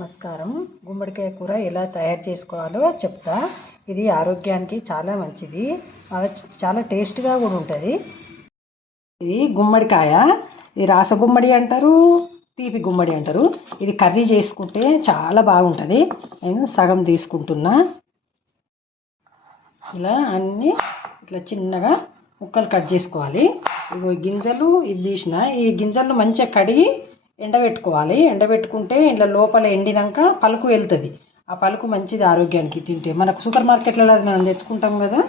నమస్కారం. గుమ్మడికాయ కూర ఎలా తయారు చేసుకోవాలో చెప్తా. ఇది ఆరోగ్యానికి చాలా మంచిది, చాలా టేస్ట్గా కూడా ఉంటుంది. ఇది గుమ్మడికాయ, ఇది రాసగుమ్మడి అంటారు, తీపి గుమ్మడి అంటారు. ఇది కర్రీ చేసుకుంటే చాలా బాగుంటుంది. నేను సగం తీసుకుంటున్నా. ఇలా అన్నీ ఇట్లా చిన్నగా ముక్కలు కట్ చేసుకోవాలి. ఇగో గింజలు ఇది తీసిన, ఈ గింజలను మంచిగా కడిగి ఎండబెట్టుకోవాలి. ఎండబెట్టుకుంటే ఇలా లోపల ఎండినాక పలుకు వెళ్తుంది. ఆ పలుకు మంచిది ఆరోగ్యానికి. తింటే మనకు సూపర్ మార్కెట్లలో అది మనం తెచ్చుకుంటాం కదా,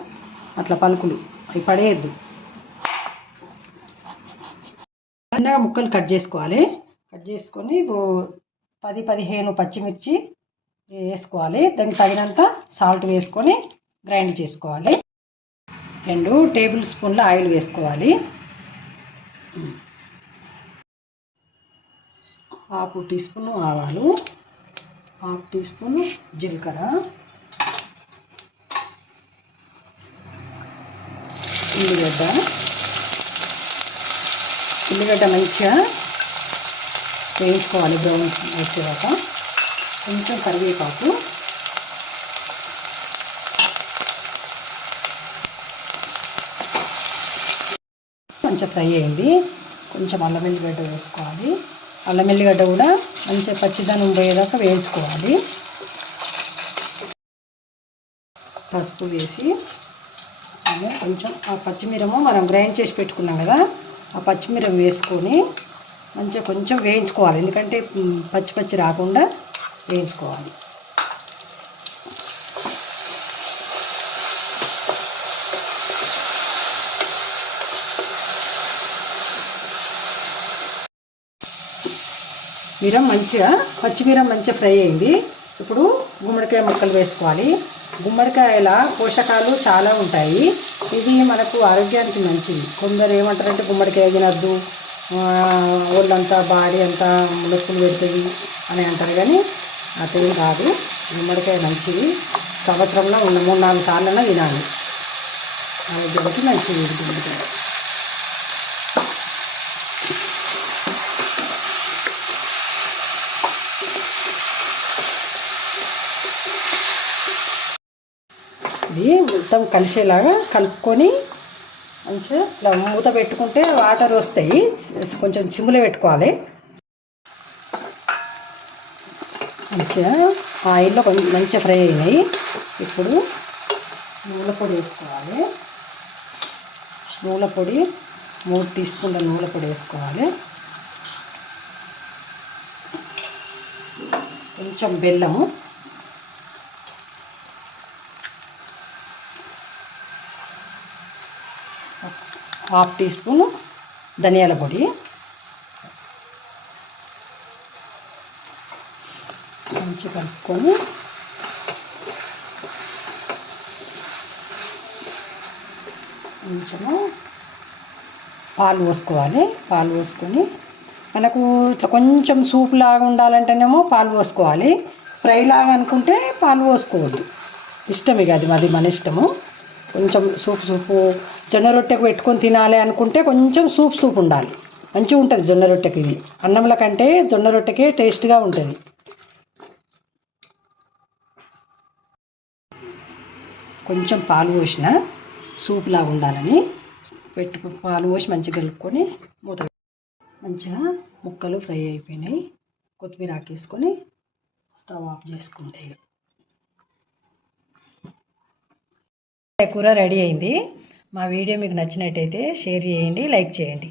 అట్లా పలుకులు అవి పడేయద్దు. చిన్నగా ముక్కలు కట్ చేసుకోవాలి. కట్ చేసుకొని 10-15 పచ్చిమిర్చి వేసుకోవాలి. దానికి తగినంత సాల్ట్ వేసుకొని గ్రైండ్ చేసుకోవాలి. 2 టేబుల్ స్పూన్ల ఆయిల్ వేసుకోవాలి. 1/2 టీ స్పూన్ ఆవాలు, 1/2 టీ స్పూన్ జీలకర్ర, ఉల్లిగడ్డ మంచిగా వేయించుకోవాలి. బ్రౌన్ వచ్చేదాకా. కొంచెం కరివేపాకు, కొంచెం ఫ్రై అయింది. కొంచెం అల్లం వెల్లిగడ్డ వేసుకోవాలి. అల్లం వెల్లిగడ్డ కూడా మంచిగా పచ్చిదనం పోయేదాకా వేయించుకోవాలి. పసుపు వేసి కొంచెం ఆ పచ్చిమిరము మనం గ్రైండ్ చేసి పెట్టుకున్నాం కదా, ఆ పచ్చిమిరం వేసుకొని మంచిగా కొంచెం వేయించుకోవాలి. ఎందుకంటే పచ్చి పచ్చి రాకుండా వేయించుకోవాలి. పచ్చిమిరం మంచిగా ఫ్రై అయింది. ఇప్పుడు గుమ్మడికాయ ముక్కలు వేసుకోవాలి. గుమ్మడికాయల పోషకాలు చాలా ఉంటాయి. ఇది మనకు ఆరోగ్యానికి మంచిది. కొందరు ఏమంటారంటే గుమ్మడికాయ తినద్దు, ఒళ్ళంతా బాడీ అంతా నొప్పులు పెడుతుంది అని అంటారు. కానీ అదేం కాదు. గుమ్మడికాయ మంచిది. సంవత్సరంలో 3-4 సార్లైనా తినాలి. ఆరోగ్యానికి మంచిది గుమ్మడికాయ. ఇది మొత్తం కలిసేలాగా కలుపుకొని మంచిగా ఇట్లా మూత పెట్టుకుంటే వాటర్ వస్తాయి. కొంచెం సిమ్లో పెట్టుకోవాలి. మంచిగా ఆయిల్లో కొంచెం మంచిగా ఫ్రై అయినాయి. ఇప్పుడు నువ్వుల పొడి వేసుకోవాలి. నువ్వుల పొడి 3 టీ స్పూన్ల నువ్వుల పొడి వేసుకోవాలి. కొంచెం బెల్లము, హాఫ్ టీ స్పూన్ ధనియాల పొడి, మంచిగా కలుపుకొని కొంచెము పాలు పోసుకోవాలి. పాలు పోసుకొని మనకు ఇట్లా కొంచెం సూప్ లాగా ఉండాలంటేనేమో పాలు పోసుకోవాలి. ఫ్రై లాగా అనుకుంటే పాలు పోసుకోవద్దు. ఇష్టం ఇక అది మన ఇష్టము. కొంచెం సూపు జొన్న రొట్టెకు పెట్టుకొని తినాలి అనుకుంటే కొంచెం సూప్ ఉండాలి. మంచిగా ఉంటుంది జొన్న రొట్టెకి. ఇది అన్నంల కంటే జొన్న రొట్టెకే టేస్ట్గా ఉంటుంది. కొంచెం పాలు పోసిన సూప్ లాగా ఉండాలని పాలు పోసి మంచిగా కలుపుకొని మూత. మంచిగా ముక్కలు ఫ్రై అయిపోయినాయి. కొత్తిమీర ఆకేసుకొని స్టవ్ ఆఫ్ చేసుకుంటే కూర రెడీ అయింది. మా వీడియో మీకు నచ్చినట్టయితే షేర్ చేయండి, లైక్ చేయండి.